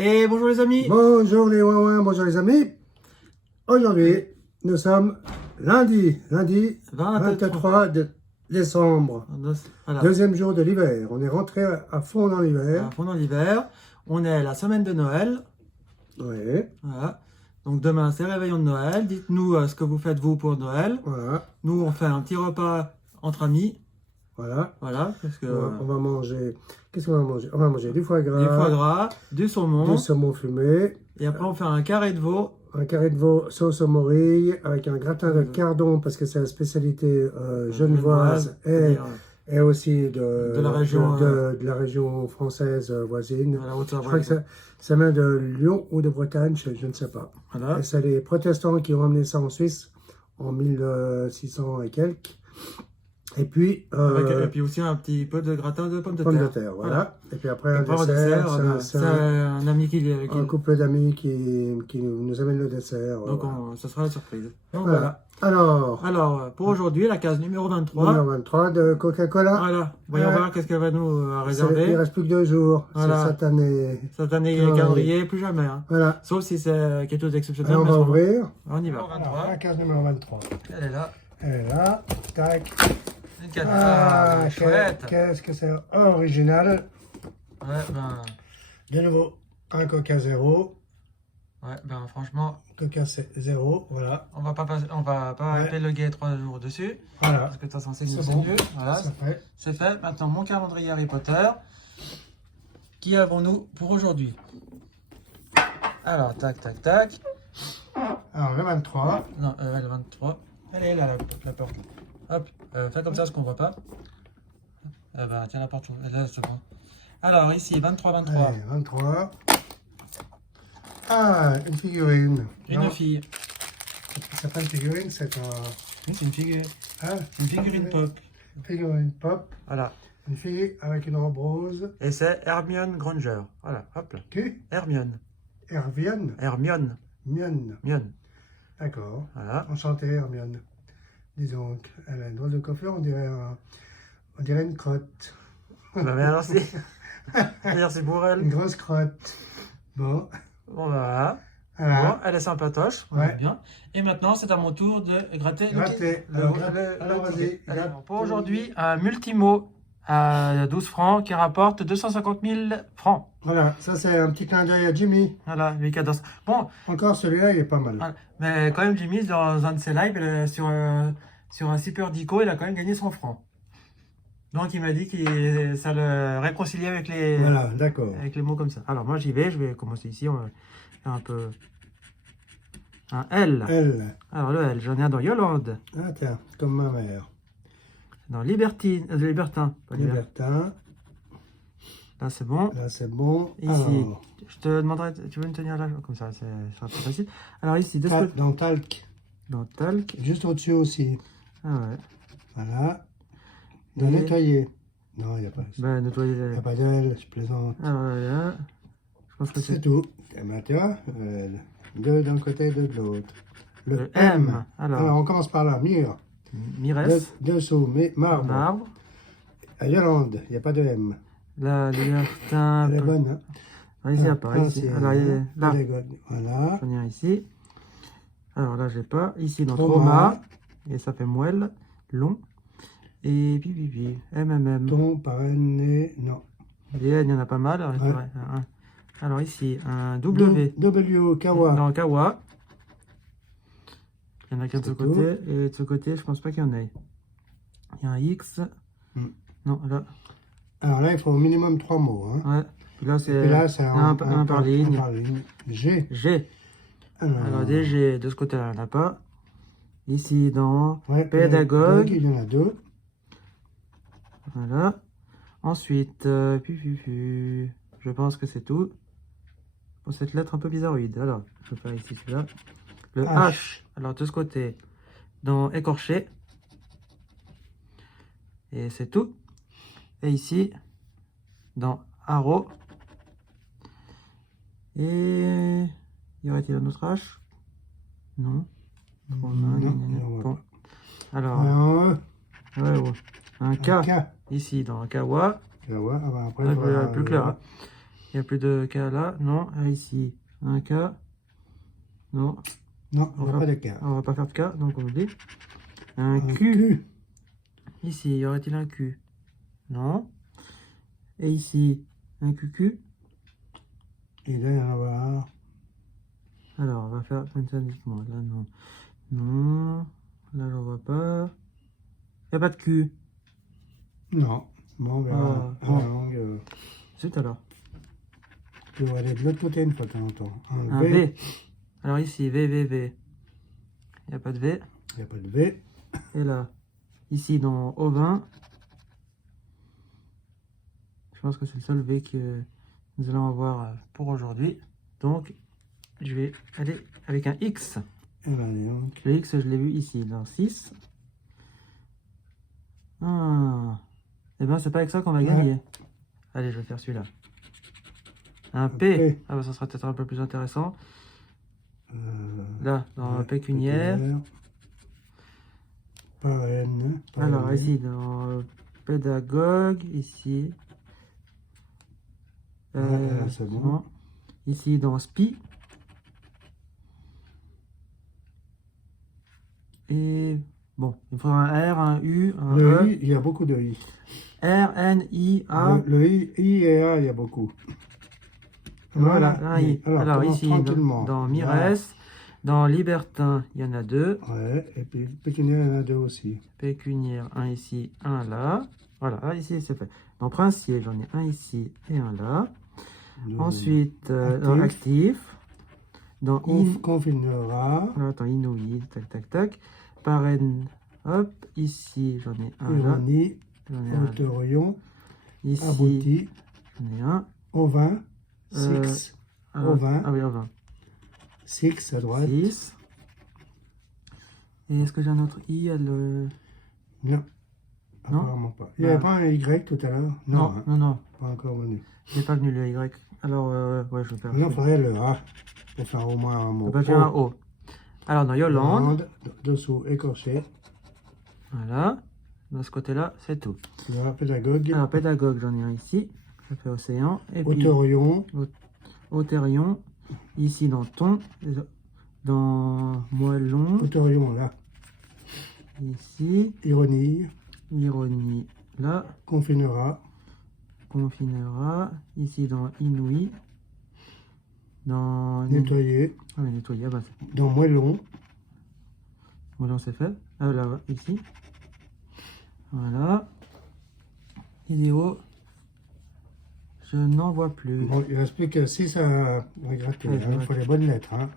Et bonjour les amis. Bonjour les ouin bonjour les amis. Aujourd'hui, nous sommes lundi 23 décembre. Voilà. Deuxième jour de l'hiver. On est rentré à fond dans l'hiver. Pendant l'hiver, on est à la semaine de Noël. Oui. Voilà. Donc demain, c'est réveillon de Noël. Dites-nous ce que vous faites vous pour Noël. Voilà. Nous, on fait un petit repas entre amis. Voilà. Voilà. Parce que on va manger. Qu'est-ce qu'on va manger? On va manger du foie gras, du saumon fumé. Et après, on fait un carré de veau. Un carré de veau sauce au morille avec un gratin de cardon parce que c'est la spécialité genevoise et aussi de la région française voisine. Voilà, je crois que ça vient de Lyon ou de Bretagne, je ne sais pas. Voilà. Et c'est les protestants qui ont amené ça en Suisse en 1600 et quelques. Et puis aussi un petit peu de gratin de pommes de terre. Voilà. Et puis après, un dessert, c'est un ami un couple d'amis qui nous amène le dessert. Donc, ce sera la surprise. Donc, voilà. Alors, pour aujourd'hui, la case numéro 23. Numéro 23 de Coca-Cola. Voilà. Voyons voir qu'est-ce qu'elle va nous réserver. Il ne reste plus que 2 jours. Voilà. C'est cette année. Cette année, calendrier, plus jamais. Hein. Voilà. Sauf si c'est quelque chose d'exceptionnel. On va ouvrir. On y va. Alors, la case numéro 23. Elle est là. Elle est là. Tac. Une case. Chouette. Qu'est-ce que c'est original. Ouais, ben. De nouveau, un Coca 0. Ouais, ben franchement. Coca c'est 0, voilà. On va pas épiloguer 3 jours dessus. Voilà. Parce que de toute façon, c'est mieux. Voilà. C'est fait. Maintenant, mon calendrier Harry Potter. Qui avons-nous pour aujourd'hui? Alors, tac. Alors, le 23. Non, le 23. Elle est là, la porte. Hop, fais comme ça, ce qu'on voit pas. Bah, tiens, la porte, elle est là, justement. Alors, ici, 23. Allez, 23. Ah, une figurine. Une fille. C'est pas une figurine, c'est un... Oui, c'est une figurine. Ah, une figurine pop. Une figurine pop. Voilà. Une fille avec une robe rose. Et c'est Hermione Granger. Voilà, hop là. Qui? Hermione. Hermione. Mione. D'accord. Voilà. Enchanté, Hermione. Dis donc, elle a une drôle de coiffure, on dirait une crotte. Bah, merci. Merci pour elle. Une grosse crotte. Bon. Bon, bah, voilà. Bon, elle est sympatoche. Ouais. Bien. Et maintenant, c'est à mon tour de gratter. Alors, vas-y. Pour aujourd'hui, un multimo à 12 francs qui rapporte 250 000 francs. Voilà, ça c'est un petit clin d'œil à Jimmy. Voilà, lui qui adore ça. Bon. Encore celui-là, il est pas mal. Voilà. Mais quand même, Jimmy, dans un de ses lives, sur un Super Dico, il a quand même gagné 100 francs. Donc il m'a dit que ça le réconciliait avec les, voilà, d'accord. Avec les mots comme ça. Alors moi j'y vais, je vais commencer ici, on va faire un peu un L. Alors le L, j'en ai un dans Yolande. Ah tiens, comme ma mère. Dans Libertin. Là c'est bon. Là c'est bon. Ici, alors, je te demanderai, tu veux me tenir là, comme ça, c'est plus facile. Alors ici, dans Talc. Dans Talc. Juste au-dessus aussi. Ah ouais. Voilà. De nettoyer. Non, il n'y a pas. Ben, nettoyer. Il n'y a pas d'elle, je plaisante. Alors là, je pense que c'est tout. Et maintenant, deux d'un côté, deux de l'autre. Le M. Alors, on commence par là. Mires. Dessous, marbre. Yolande, il n'y a pas de M. La Libertin. Elle est bonne, hein? Ah, ici, il n'y a pas. Ici. Alors, là. Voilà. J'en ai un ici. Alors là, j'ai pas. Ici, dans Trauma. Et ça fait moelle, long. Et puis, MMM. Ton, parrainé, non. Il y en a pas mal. Ouais. Alors ici, un W. Kawa. Dans Kawa. Il y en a qu'un de ce côté. Et de ce côté, je pense pas qu'il y en ait. Il y a un X. Non, là. Alors là, il faut au minimum 3 mots. Hein. Ouais. Puis là, c'est un par ligne. G. Alors des G, de ce côté-là, il n'y en a pas. Ici, dans pédagogue. Il y en a 2. Voilà. Ensuite, je pense que c'est tout. Pour cette lettre un peu bizarroïde. Alors, je vais faire ici celui-là. Le H. Alors, de ce côté, dans écorché. Et c'est tout. Et ici, dans arrow. Et y aurait-il un autre H? Non. Bon. Alors, un K. Ici, dans un Kawa. Après, plus clair. Il n'y a plus de K là. Non. Ici, un K. Non. Non, on n'a pas de K. On va pas faire de K, donc on oublie. Un Q. Q. Ici, y aurait-il un Q? Non. Et ici, un QQ. Il doit y en avoir. Alors, on va faire dites-moi. Là, non. Non. Là, j'en vois pas. Il n'y a pas de Q. Non. Bon, on verra. Ah, bon. La langue. Zut alors. Tu vas aller de l'autre côté une fois de temps en temps. Un V. Alors ici, V, V, V. Il n'y a pas de V. Il n'y a pas de V. Et là, ici dans O20, je pense que c'est le seul V que nous allons avoir pour aujourd'hui. Donc, je vais aller avec un X. Et ben, donc. Le X, je l'ai vu ici, dans 6. Ah. Eh bien, c'est pas avec ça qu'on va gagner. Allez, je vais faire celui-là. Un P. Ah, bah, ça sera peut-être un peu plus intéressant. Là, dans pécuniaire. Parraine. Alors, ici, dans pédagogue, ici. C'est bon. Ici, dans SPI. Et bon, il faudra un R, un U, un Le E. I, il y a beaucoup de I. R, N, I, A. Le I et A, il y a beaucoup. Voilà, un I. Alors ici, dans Mires, dans Libertin, il y en a 2. Ouais, et puis pécuniaire, il y en a 2 aussi. Pécuniaire, un ici, un là. Voilà, ici, c'est fait. Dans Princier, j'en ai un ici et un là. Ensuite, dans Actif. Dans Confinera. Attends, Inouï, tac, tac, tac. Parraine, hop. Ici, j'en ai un là. Ironie. J'en ai un. Autorion. Ici, Abouti. j'en ai un. Au 20. 6. Au 20. Ah oui, au 20. 6 à droite. 6. Et est-ce que j'ai un autre I à le... Non. Non, apparemment pas. Il n'y avait pas un Y tout à l'heure? Non, hein. non, non. Pas encore venu. Il n'est pas venu le Y. Alors, ouais, je vais faire. Maintenant, il faudrait le A pour faire au moins un mot. Bah, j'ai un O. Alors, dans Yolande. Dessous, écorché. Voilà. De ce côté-là, c'est tout. Là, pédagogue. Alors, pédagogue, j'en ai un ici. Ça fait océan. Et Autorion. puis, Auterion. Ici, dans ton. Dans moellon. Autorion, là. Ici. Ironie. Ironie, là. Confinera. Confinera. Ici, dans inouï. Dans... Nettoyer. Ah, mais nettoyer, bah, dans moellon. Moellon, c'est fait. Ah, là, ici. Voilà. Idéo. Je n'en vois plus. Bon, il ne reste plus que 6 à gratter. Ouais, Il faut les bonnes lettres. Hein.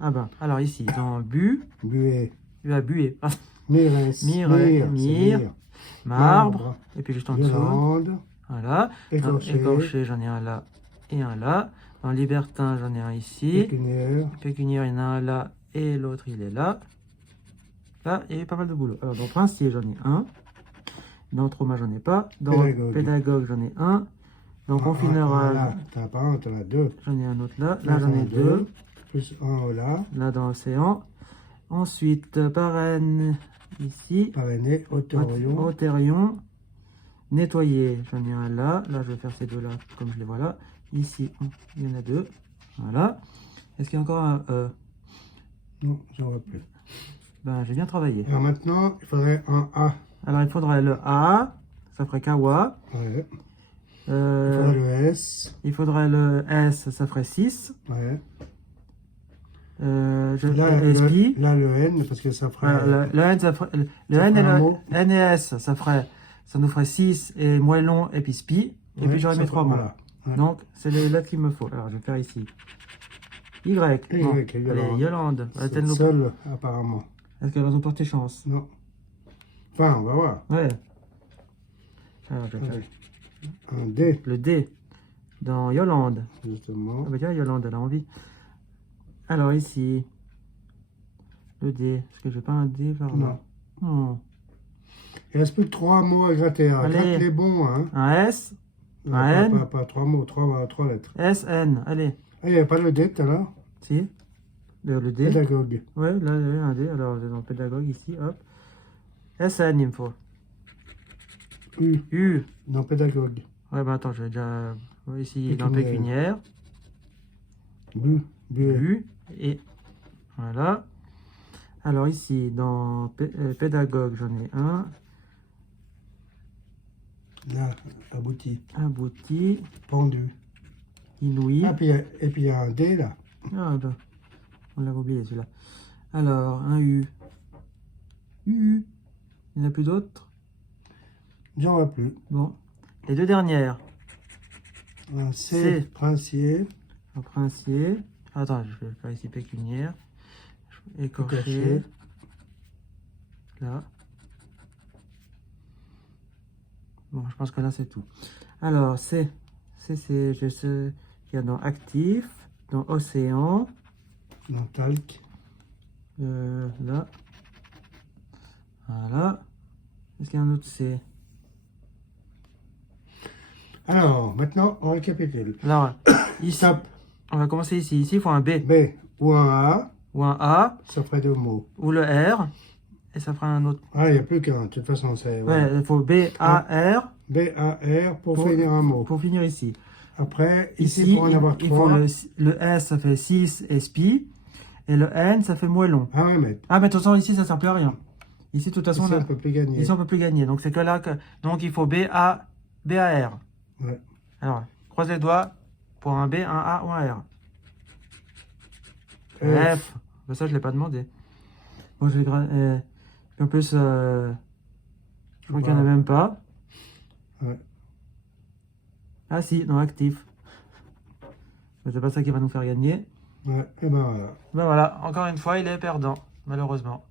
Ah ben, alors ici, dans bu. Buée. Buée. Ah. Mire. Marbre. Et puis juste en dessous. Yolande. Voilà. Écorché. Écorché, j'en ai un là et un là. Dans Libertin, j'en ai un ici. Pécuniaire. Pécuniaire, il y en a un là et l'autre, il est là. Là, il y a pas mal de boulot. Alors, dans Princier, j'en ai un. Dans Trauma, j'en ai pas. Dans Pédagogue, j'en ai un. Dans Confinera, t'en as 2. J'en ai un autre là. Là, j'en ai 2. Plus un là. Là, dans Océan. Ensuite, Parraine, ici. Parrainé, Auterion. Auterion. Nettoyer, j'en ai un là. Là, je vais faire ces deux-là comme je les vois là. Ici, il y en a 2. Voilà. Est-ce qu'il y a encore un E? Non, j'en vois plus. Ben, j'ai bien travaillé. Alors maintenant, il faudrait un A. Alors, il faudrait le A. Ça ferait Kawa. Ouais. Il faudrait le S. Il faudrait le S, ça ferait 6. Ouais. Là, le N, parce que ça ferait... le N, ça ferait... Le N et le N et S, ça nous ferait 6 et moellon et puis spi. Et puis j'aurais mes 3 mots. Voilà. Ouais. Donc, c'est les lettres qu'il me faut. Alors, je vais faire ici. Y. Bon. Allez, Yolande. C'est seule, apparemment. Est-ce qu'elles ont porté chance? Non. Enfin, on va voir. Ouais. Alors, je vais faire... Un D. Le D. Dans Yolande. Justement. Ah bah tiens, Yolande, elle a envie. Alors ici, le D. Est-ce que j'ai pas un D par là? Non. Il reste plus que 3 mots à gratter. Gratte les bons, hein. Un S. Non, un N. Pas 3 mots, 3 lettres. S, N. Allez. Ah, il n'y avait pas le D tout à l'heure? Si. Le D. Pédagogue. Ouais, là, il y avait un D. Alors, dans pédagogue, ici, hop. S, N, il me faut. U. U. Dans pédagogue. Ouais, bah attends, je vais déjà Ici, dans pécuniaire. Bu. Et voilà. Alors ici, dans pédagogue, j'en ai un. Là, abouti. Abouti. Pendu. Inouï. Ah, et puis il y a un D là. Ah, ben, on l'avait oublié celui-là. Alors, un U. Il n'y en a plus d'autres? J'en vois plus. Bon. Les deux dernières. Un C, princier. Un princier. Attends, je vais faire ici pécuniaire. Écorché. Écorché. Là. Bon, je pense que là, c'est tout. Alors, C, je sais qu'il y a dans actif, dans océan. Dans talc. Là. Voilà. Est-ce qu'il y a un autre C? Alors, maintenant, on récapitule. Alors, ici, Stop. on va commencer ici. Ici, il faut un B. B ou un A, Ou un A, ça ferait deux mots. ou le R, et ça fera un autre. Ah, il n'y a plus qu'un, de toute façon, c'est... Ouais, il faut B, A, R. B, A, R pour finir un mot. Pour finir ici. Après, ici pour en avoir il faut trois. le S, ça fait 6 et spi. Et le N, ça fait moellon. Ah ouais, mais Ah, mais de toute façon, ici, ça ne sert plus à rien. Ici, de toute façon, ici, là, on peut plus gagner. ici, on peut plus gagner. Donc, c'est que là que. Donc, il faut B, A, R. Ouais. Alors, croise les doigts pour un B, un A ou un R. F. Ben, ça, je ne l'ai pas demandé. Bon, je vais. En plus, je crois qu'il n'y en a même pas. Ouais. Ah, si, non, actif. Mais c'est pas ça qui va nous faire gagner. Ouais, et ben voilà. Ben voilà, encore une fois, il est perdant, malheureusement.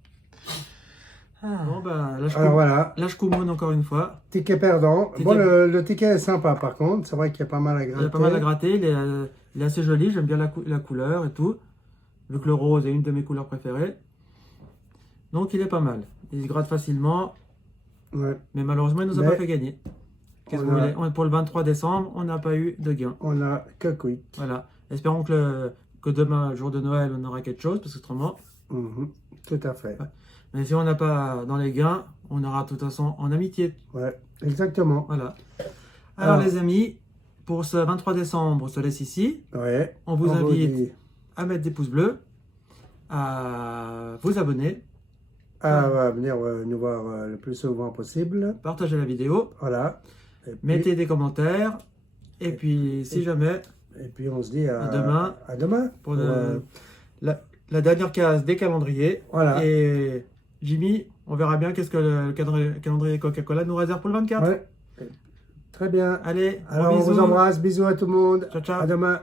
Ah. Bon, ben, Alors voilà, là, je Kumon encore une fois. ticket perdant. Ticket. Bon, le ticket est sympa par contre. C'est vrai qu'il y a pas mal à gratter. Il y a pas mal à gratter, il est assez joli, j'aime bien la couleur et tout. Vu que le rose est une de mes couleurs préférées. Donc, il est pas mal. Il se gratte facilement, Ouais. mais malheureusement, il nous a pas fait gagner. Qu'est-ce que vous voulez? Pour le 23 décembre, on n'a pas eu de gain. On a que quit. Voilà. Espérons que demain, jour de Noël, on aura quelque chose, parce que autrement... Tout à fait. Ouais. Mais si on n'a pas dans les gains, on aura de toute façon en amitié. Ouais, exactement. Voilà. Alors les amis, pour ce 23 décembre, on se laisse ici. Ouais. On vous invite à mettre des pouces bleus, à vous abonner, à venir nous voir le plus souvent possible. partager la vidéo, Voilà. Et puis, mettez des commentaires. Et puis si jamais, et puis on se dit à demain. À demain. Pour la dernière case des calendriers. Voilà. Et Jimmy, on verra bien qu'est-ce que le calendrier Coca-Cola nous réserve pour le 24. Ouais. Très bien. Allez, alors gros on bisous. vous embrasse. Bisous à tout le monde. Ciao, ciao. À demain.